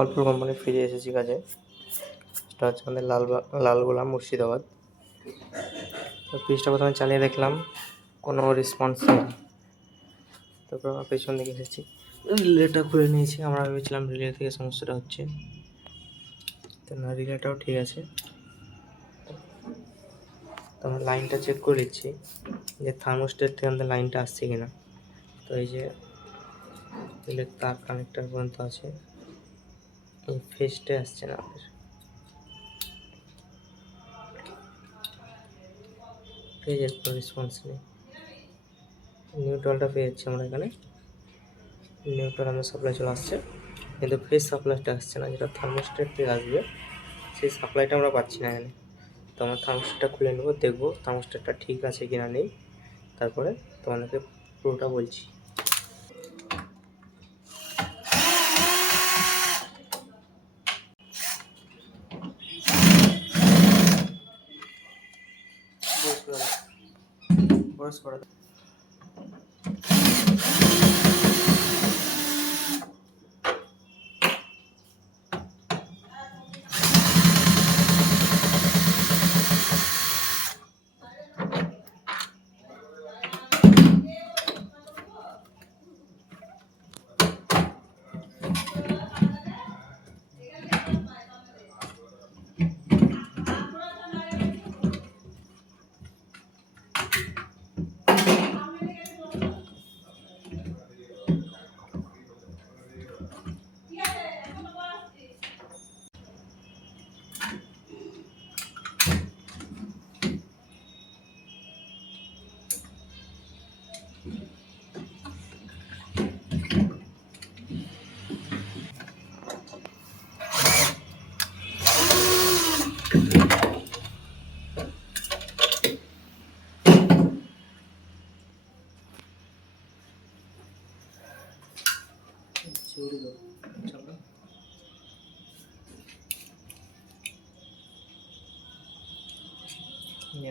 অল্প কোম্পানি ফিরে এসেছি কাজে। সেটা হচ্ছে আমাদের লালগোলা মুর্শিদাবাদ। তো ফ্রিজটা প্রথমে চালিয়ে দেখলাম কোনো রেসপন্স নেই। তারপর আমরা পেছন দিকে এসেছি, রিলেটা খুলে নিয়েছি। আমরা ভেবেছিলাম রিলে থেকে সমস্যাটা হচ্ছে, তো না, রিলেটাও ঠিক আছে। তো আমরা লাইনটা চেক করে নিচ্ছি যে থার্মোস্টেট থেকে আমাদের লাইনটা আসছে কিনা। তো এই যে রিলের তার কানেক্টার পর্যন্ত আছে, এই ফেসটা আসছে না আমাদের, ফেজের কোনো রেসপন্স নেই। নিউট্রালটা পেয়ে যাচ্ছি আমরা এখানে, নিউট্রাল আমাদের সাপ্লাই চলে আসছে, কিন্তু ফেজ সাপ্লাইটা আসছে না, যেটা থার্মোস্টেট থেকে আসবে সেই সাপ্লাইটা আমরা পাচ্ছি না এখানে। তো আমরা থার্মোস্টেটটা খুলে নেবো, দেখবো থার্মোস্টেটটা ঠিক আছে কিনা নেই, তারপরে তোমাদেরকে পুরোটা বলছি। বয়স করা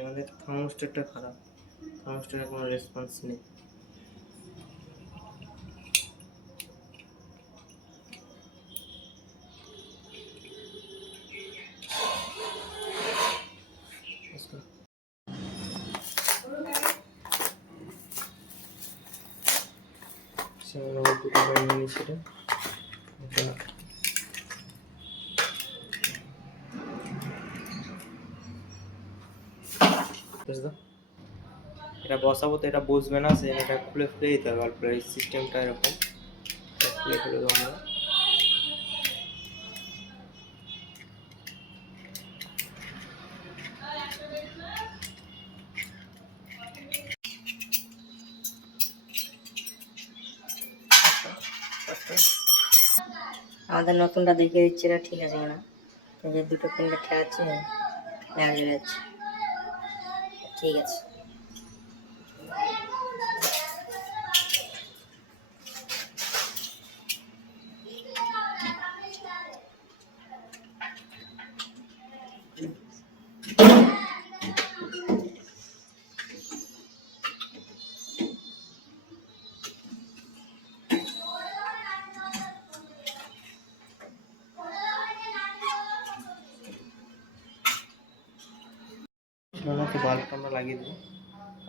আমাদের থার্মোস্টেটটা খারাপ, থার্মোস্টেটের কোনো রেসপন্স নেই। দুটো নিয়ে নিয়েছি এটা বসাবো, তো এটা বসবে না, সে এটা খুলে খুলে দিতে হবে অল্প। এই সিস্টেমটা এরকম খুলে খুলে দেবো আমরা। আমাদের নতুনটা দেখিয়ে দিচ্ছে এটা ঠিক আছে কিনা। এই যে দুটো পিন লেখা আছে, লেখা যাচ্ছে ঠিক আছে। বাল্বটা আমরা লাগিয়ে দেবো।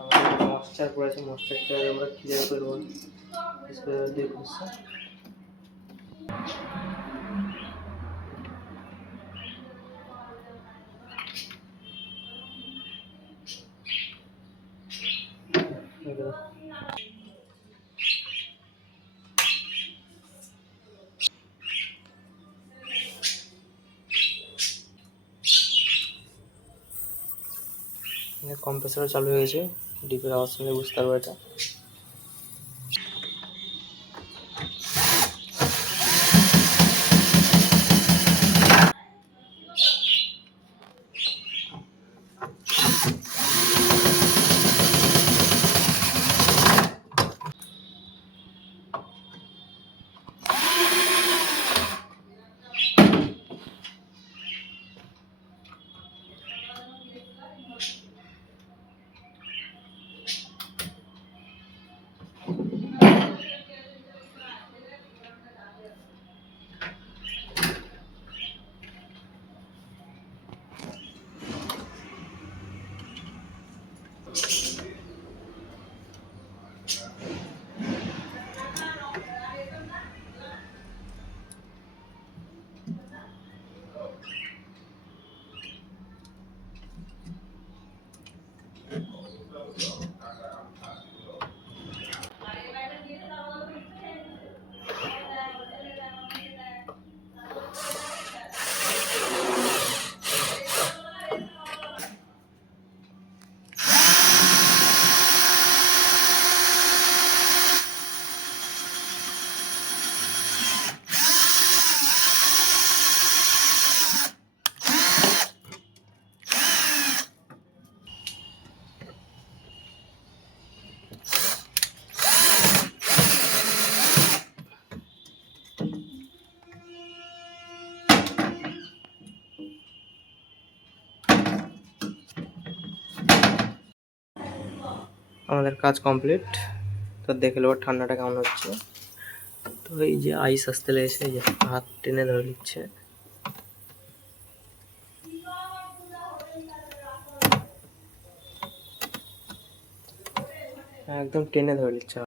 আমাদের ময়েশ্চার পড়েছে, ময়েশ্চারটা আমরা ক্লিয়ার করবো স্প্রে দিয়ে ঘষে। কম্প্রেসারও চালু হয়ে গেছে, ডিপের আওয়াজ শুনলে বুঝতে পারবো এটা। আমাদের কাজ কমপ্লিট। তো দেখে নেবো ঠান্ডাটা কেমন হচ্ছে। তো এই যে আইস আসতে লেগেছে, এই যে হাত টেনে ধরে নিচ্ছে, একদম টেনে ধরে নিচ্ছে।